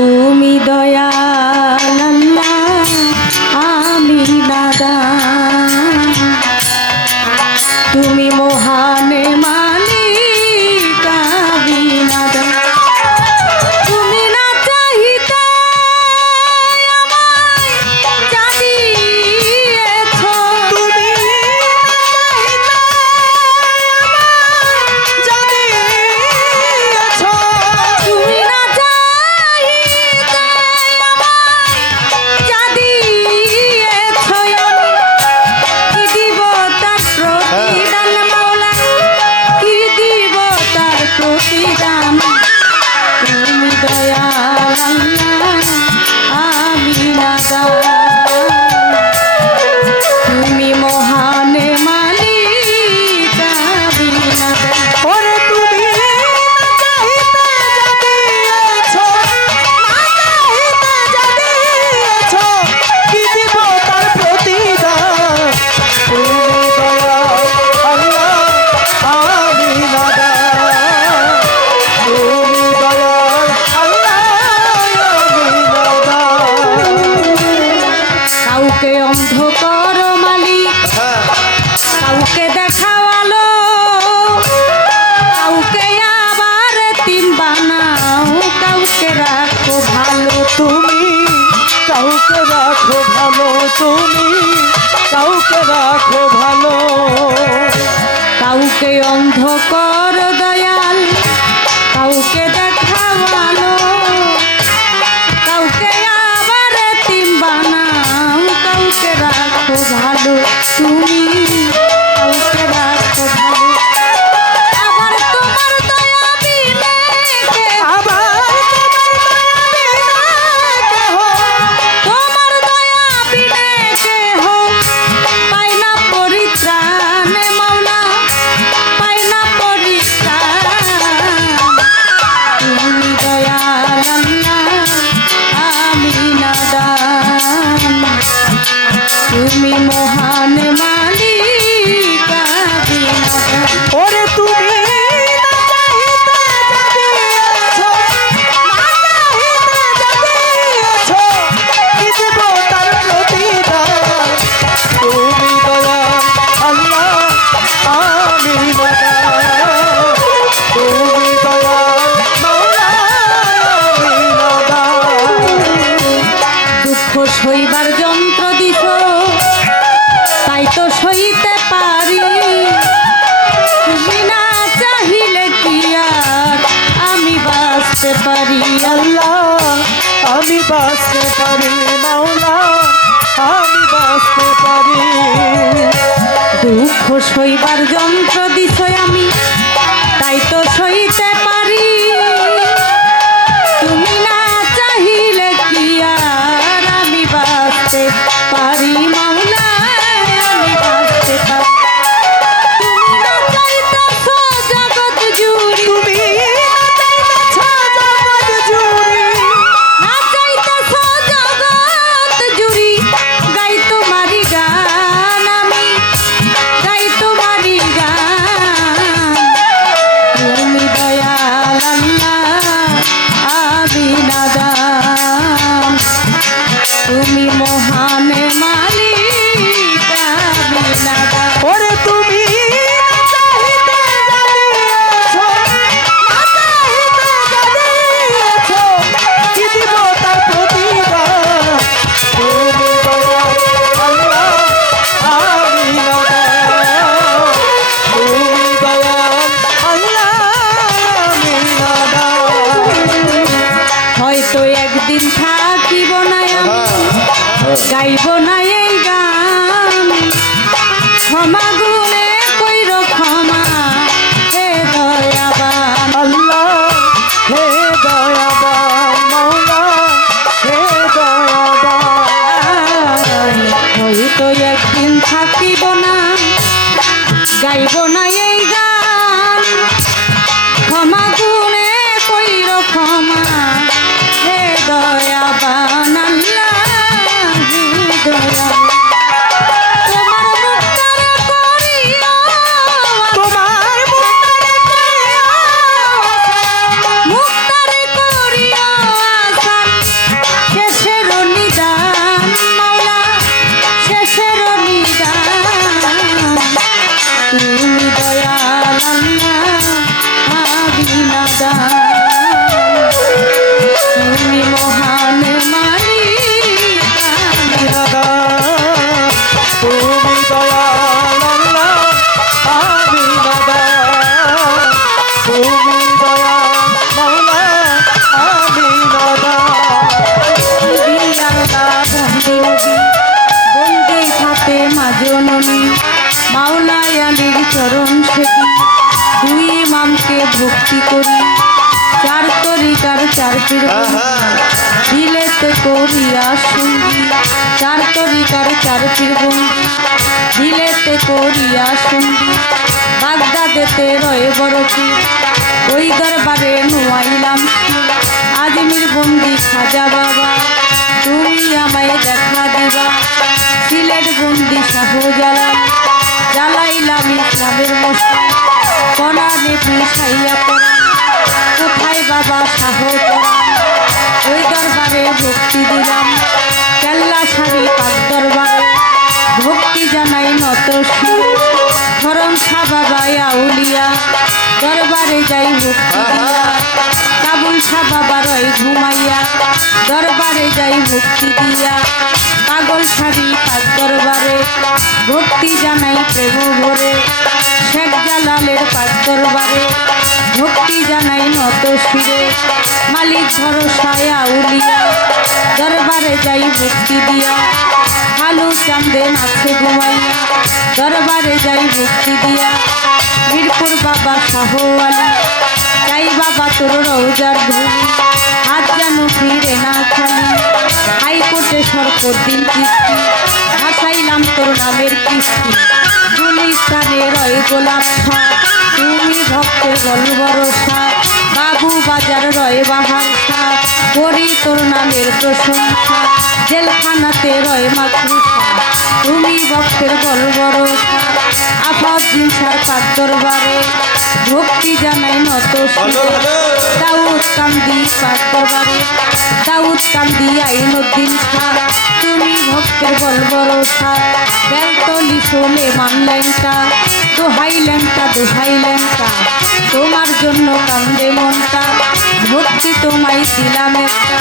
তুমি দয়াল আমি নাদা কাউকে অন্ধকার মালি কাউকে দেখাও কাউকে আবার তিন বানাও কাউকে রাখো ভালো তুমি কাউকে রাখো ভালো তুমি কাউকে রাখো ভালো। কাউকে অন্ধকার সইবার যন্ত্র দিছই আমি। তাই তো সইতে ইমামকে ভক্তি করি চার তরিকার চার দিলেতে করিয়া সঙ্গী চার তরিকার চার পীর বন্দি দিলেতে করিয়া সঙ্গী বাগদাদেতে রয়ে বড় পীর ওই দরবারে নুয়াইলাম আজমির বন্দি খাজা বাবা তুমি আমায় দেখা দিবা। সিলেট বন্দি শাহজালাল। জ্বালাইলাম ইসলামের মশাই কণানে পিসাইয়া পড়া। কোথায় বাবা শাহ ওই দরবারে ভক্তি দিলাম। কেল্লা শাড়ি পাক দরবারে। ভক্তি জানাই নত ধরম শাহ বাবা আউলিয়া। দরবারে যাই ভক্তি দিয়া। কাবুল শাহ বাবা রয় ঘুমাইয়া। দরবারে যাই ভক্তি দিয়া। পাগল শাড়ি পাক দরবারে, ভক্তি জানাই প্রেম ভরে। শেখ জালালের পাক দরবারে, ভক্তি জানাই নত শিরে। মালিক ভরসায় আউলিয়া, দরবারে যাই ভক্তি দিয়া। কালু চান্দে নাচে ঘুমাইয়া, দরবারে যাই ভক্তি দিয়া। মিরপুর বাবা শাহ যাই বাবা তোর রৌজার ধুলি সরকদ্দিন কিস্তি ভাসাইলাম তোর নামের কিস্তি গুলিস্তানে রয় গোলাপ তুমি ভক্তের বল ভরসা। বাবু বাজার রয় শাহ করি তোর নামের প্রশংসা। জেলখানাতে রয় মাতৃষা তুমি ভক্তের বল ভরসা। আফাজ দিন সার পাক দরবারে, ভক্তি জানাই নত। দাউদ কান্দি পাক দরবারে দাউদ কান্দি আইনুদ্দিন শাহ। তুমি ভক্তের বল ভরসা বেলতলি সোলে মানলেনটা। দোহাইলেনটা দোহাইলেনটা, তোমার জন্য কান্দে মনটা। ভক্তি তোমায় দিলাম একটা।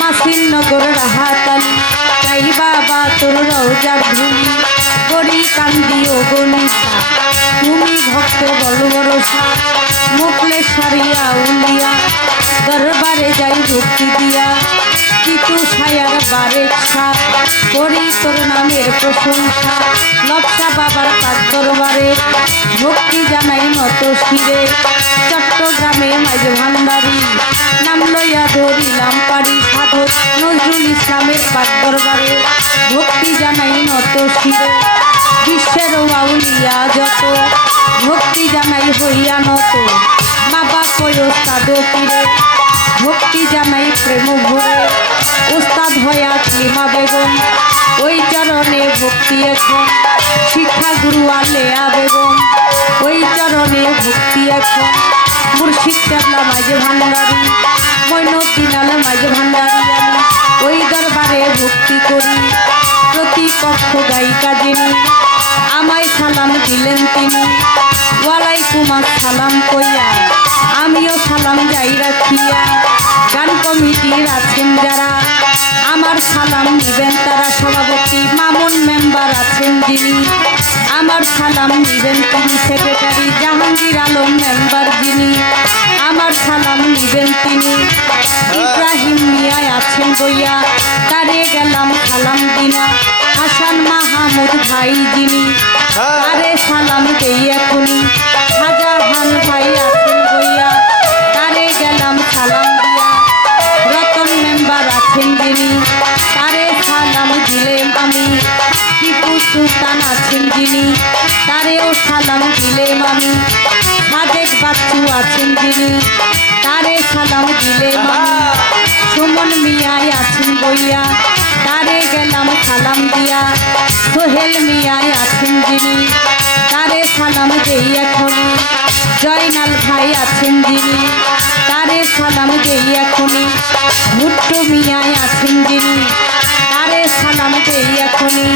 মাসির নগর রাহাতালি তাই বাবা তোর রৌজার ধুলি গড়ি কান্দি ও গণিতা। তুমি ভক্ত বল ভরসা মুখলে সারিয়া উলিয়া। দরবারে যাই ভক্তি দিয়া। কিছু ছায়ার বারেক সাপ করি তোর নামের প্রশংসা। লক্ষা বাবার কাজ দরবারে। ভক্তি জানাই নত শিরে। চট্টগ্রামে মাঝ ভান্ডারি। নাম লইয়া ধরিলাম পারি সাধক নজরুল ইসলামের পাক দরবারে। ভক্তি জানাই নত শিরে। বিশ্বের আউলিয়া যত। ভক্তি জানাই হইয়া নত। বাপ ওস্তাদ পীরে ভক্তি জানাই প্রেম ভরে। ওস্তাদ হয়া ক্লিমা বেগম। ওই চরণে ভক্তি এখন। শিক্ষা গুরু আলেয়া বেগম। ওই চরণে ভক্তি এখন। মুর্শিদ কেবলা মাঝে ভান্ডারি। মৈনদ্দিন আল মাঝে ভান্ডারি আমি। ওই দরবারে ভক্তি করি। প্রতিপক্ষ গায়িকা যিনি। আমায় সালাম দিলেন তিনি। ওয়ালাইকুম আসসালাম কইয়া, আমিও সালাম যাই রাখিয়া। গান কমিটির আছেন যারা, আমার সালাম নিবেন তারা সভাপতি। মামুন মেম্বার আছেন যিনি, আমার সালাম নিবেন তিনি সেক্রেটারি। জাহাঙ্গীর আলম মেম্বার যিনি, আমার আমার সালাম নিবেন তিনি। ইব্রাহিম মিয়ায় আছেন বইয়া তারে গেলাম সালাম দিনা। হাসান মাহমুদ ভাই যিনি তারে সালাম দেই এখনই শাহজাহান ভাই আছেন বইয়া তারে গেলাম সালাম দিয়া। রতন মেম্বার আছেন যিনি, তারে সালাম দিলেম আমি। টিপু সুলতান আছেন যিনি, তারেও সালাম দিলেম আমি। সাদেক বাচ্চু আছেন যিনি, তারে সালাম দিলেম আমি। সুমন মিয়ায় আছেন বইয়া গেলাম সালাম দিয়া। সোহেল মিয়ায় আছেন যিনি, তারে সালাম দেই এখন জয়নাল ভাই আছেন যিনি, তারে সালাম দেই এখনই। ভুট্টো মিয়ায় আছেন যিনি, তারে সালাম দেই এখনই।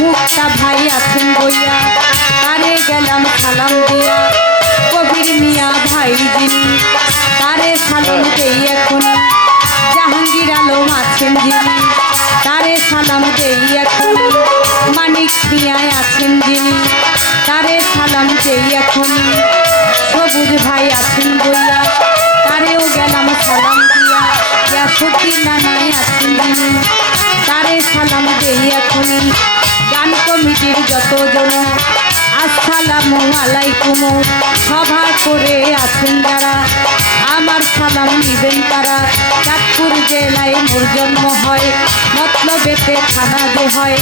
মুক্তা ভাই আছেন বইয়া, তারে গেলাম সালাম দিয়া। কবির মিয়া ভাই যিনি, তারে সালাম দেই এখনই। জাহাঙ্গীর আলম আছেন যিনি তারে সালাম দেই এখনই মানিক মিয়ায় আছেন যিনি। তারে সালাম দেই এখনই সবুজ ভাই আছেন বইয়া। তারেও গেলাম সালাম দিয়া সতীর নানায় আছেন যিনি। তারে সালাম দেই এখনই গান কমিটির যতজন। আসসালামু আলাইকুম, সভা করে আছেন যারা। আমার সালাম নিবেন তারা। চাঁদপুর জেলায় মোর জন্ম হয় মতলবেতে থানা যে হয়।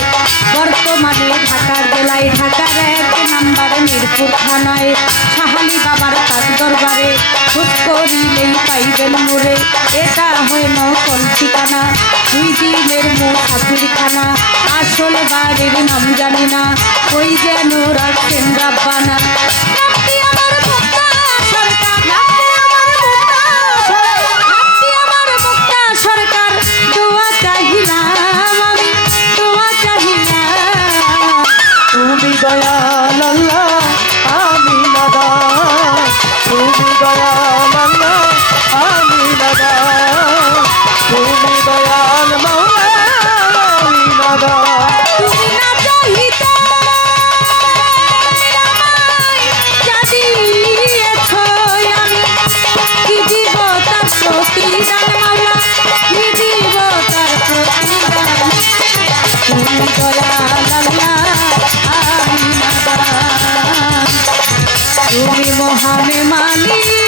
বর্তমানে ঢাকা জেলায় ঢাকার এক নাম্বার মিরপুর থানায়। সাহালি বাবার কাজ দরবারে খোঁজ করিলেই পাইবেন মোরে। এটা হয় নকল ঠিকানা, দুই দিনের মুসাফির খানা। আসল বাড়ির নাম জানি না, ওই যেন রাখছেন রাব্বানা। তুমি মহান মালিক।